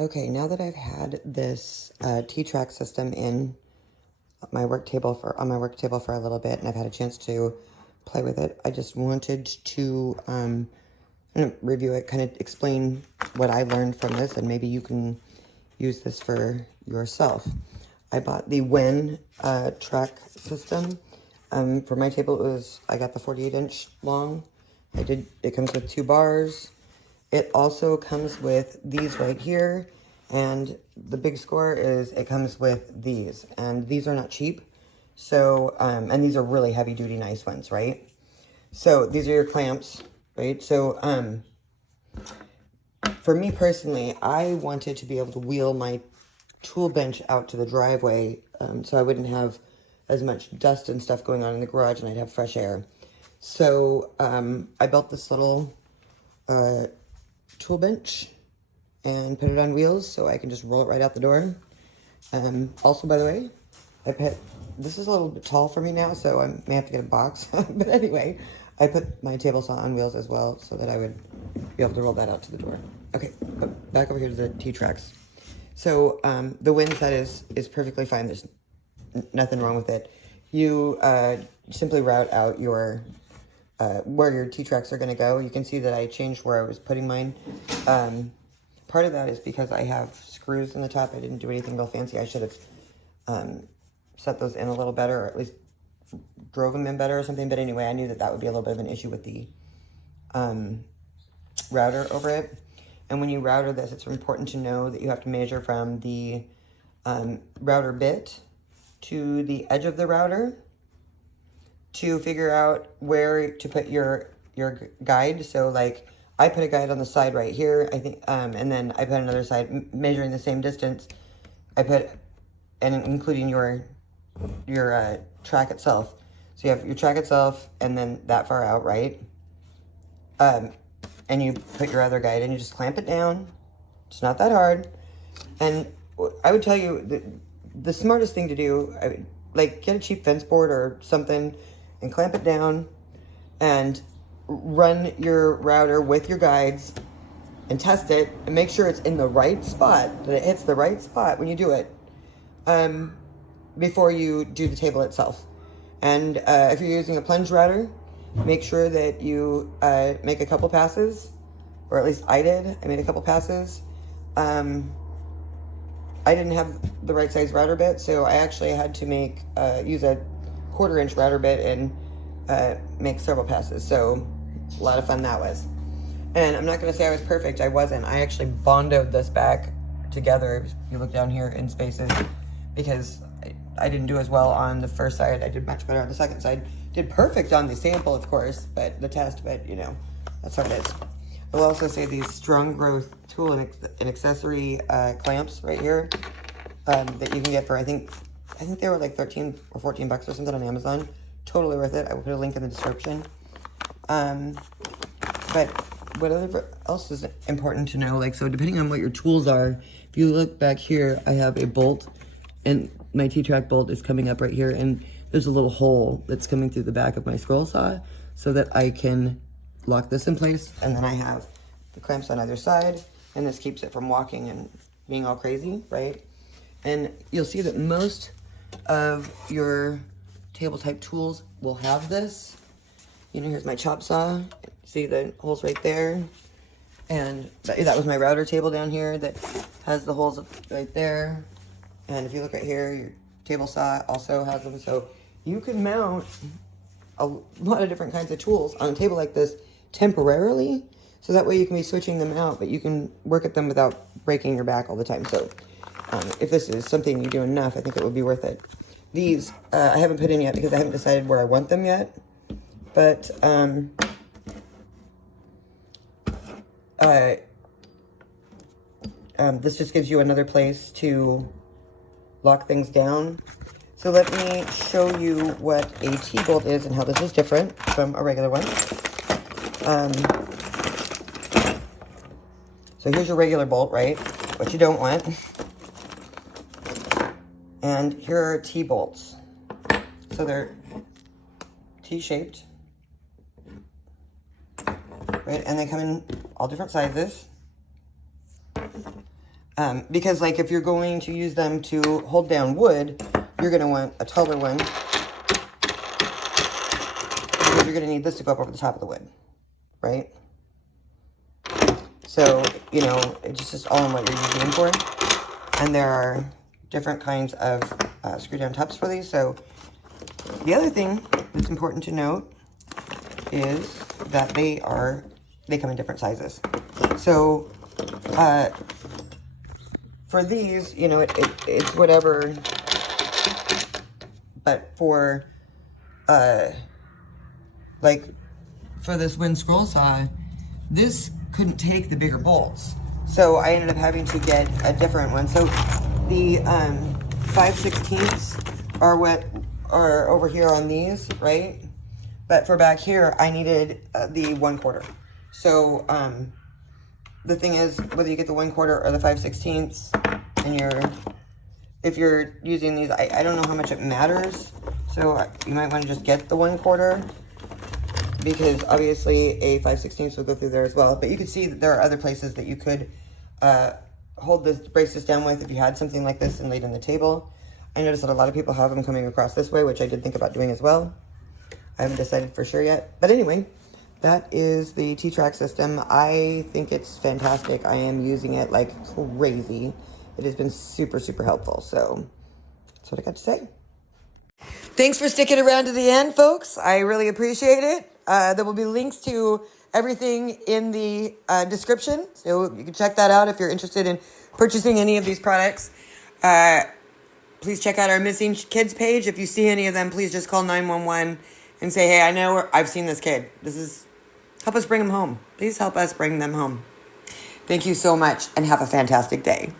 Okay, now that I've had this T-track system in my work table on my work table for a little bit, and I've had a chance to play with it, I just wanted to review it, kind of explain what I learned from this, and maybe you can use this for yourself. I bought the Win track system. For my table, I got the 48-inch long. It comes with 2 bars. It also comes with these right here, and the big score is it comes with these, and these are not cheap. So, and these are really heavy duty, nice ones, right? So these are your clamps, right? So, for me personally, I wanted to be able to wheel my tool bench out to the driveway, so I wouldn't have as much dust and stuff going on in the garage, and I'd have fresh air. So, I built this little tool bench and put it on wheels so I can just roll it right out the door. Also, by the way, this is a little bit tall for me now, so I may have to get a box. But anyway, I put my table saw on wheels as well so that I would be able to roll that out to the door. Okay, but back over here to the T-tracks. So the Win set is perfectly fine. There's nothing wrong with it. You simply route out your where your T-tracks are going to go. You can see that I changed where I was putting mine. Part of that is because I have screws in the top. I didn't do anything real fancy. I should have set those in a little better, or at least drove them in better or something. But anyway, I knew that would be a little bit of an issue with the router over it. And when you router this, it's important to know that you have to measure from the router bit to the edge of the router to figure out where to put your guide. So like I put a guide on the side right here, I think, and then I put another side measuring the same distance. And including your track itself. So you have your track itself and then that far out, right? And you put your other guide and you just clamp it down. It's not that hard. And I would tell you the smartest thing to do, like get a cheap fence board or something and clamp it down and run your router with your guides and test it and make sure it's in the right spot, that it hits the right spot when you do it, before you do the table itself. And if you're using a plunge router, make sure that you make a couple passes, or at least I did. I made a couple passes. I didn't have the right size router bit, so I actually had to use a 1/4-inch router bit and make several passes. So a lot of fun that was. And I'm not going to say I was perfect. I wasn't. I actually bondoed this back together. If you look down here in spaces, because I didn't do as well on the first side. I did much better on the second side. Did perfect on the sample, of course, but the test, but you know, that's how it is. I will also say these Strongrowth tool and accessory clamps right here that you can get for, I think they were like 13 or 14 bucks or something on Amazon. Totally worth it. I will put a link in the description. But whatever else is important to know, like, so depending on what your tools are, if you look back here, I have a bolt, and my T-track bolt is coming up right here, and there's a little hole that's coming through the back of my scroll saw so that I can lock this in place, and then I have the clamps on either side, and this keeps it from walking and being all crazy, right? And you'll see that most of your table type tools will have this. You know, here's my chop saw. See the holes right there? And that was my router table down here that has the holes right there. And if you look right here, your table saw also has them. So you can mount a lot of different kinds of tools on a table like this temporarily. So that way you can be switching them out, but you can work at them without breaking your back all the time. So if this is something you do enough, I think it would be worth it. These, I haven't put in yet because I haven't decided where I want them yet. But this just gives you another place to lock things down. So let me show you what a T-bolt is and how this is different from a regular one. So here's your regular bolt, right? What you don't want. And here are T-bolts. So they're T-shaped, right? And they come in all different sizes. Because like if you're going to use them to hold down wood, you're going to want a taller one. Because you're going to need this to go up over the top of the wood, right? So, you know, it's just all in what you're using them for. And there are different kinds of screw down tops for these. So the other thing that's important to note is that they come in different sizes. So for these, you know, it's whatever, but for like for this wind scroll saw, this couldn't take the bigger bolts, so I ended up having to get a different one. So the 5/16 are what are over here on these, right? But for back here, I needed the 1/4. So the thing is, whether you get the 1/4 or the 5/16, and if you're using these, I don't know how much it matters. So you might want to just get the 1/4, because obviously a 5/16 will go through there as well. But you can see that there are other places that you could brace this down with if you had something like this and laid on the table. I noticed that a lot of people have them coming across this way, which I did think about doing as well. I haven't decided for sure yet. But anyway, that is the T-Track system. I think it's fantastic. I am using it like crazy. It has been super, super helpful. So that's what I got to say. Thanks for sticking around to the end, folks. I really appreciate it. There will be links to everything in the description, so you can check that out if you're interested in purchasing any of these products. Please check out our Missing Kids page. If you see any of them, please just call 911 and say, hey, I know I've seen this kid. Help us bring them home. Please help us bring them home. Thank you so much, and have a fantastic day.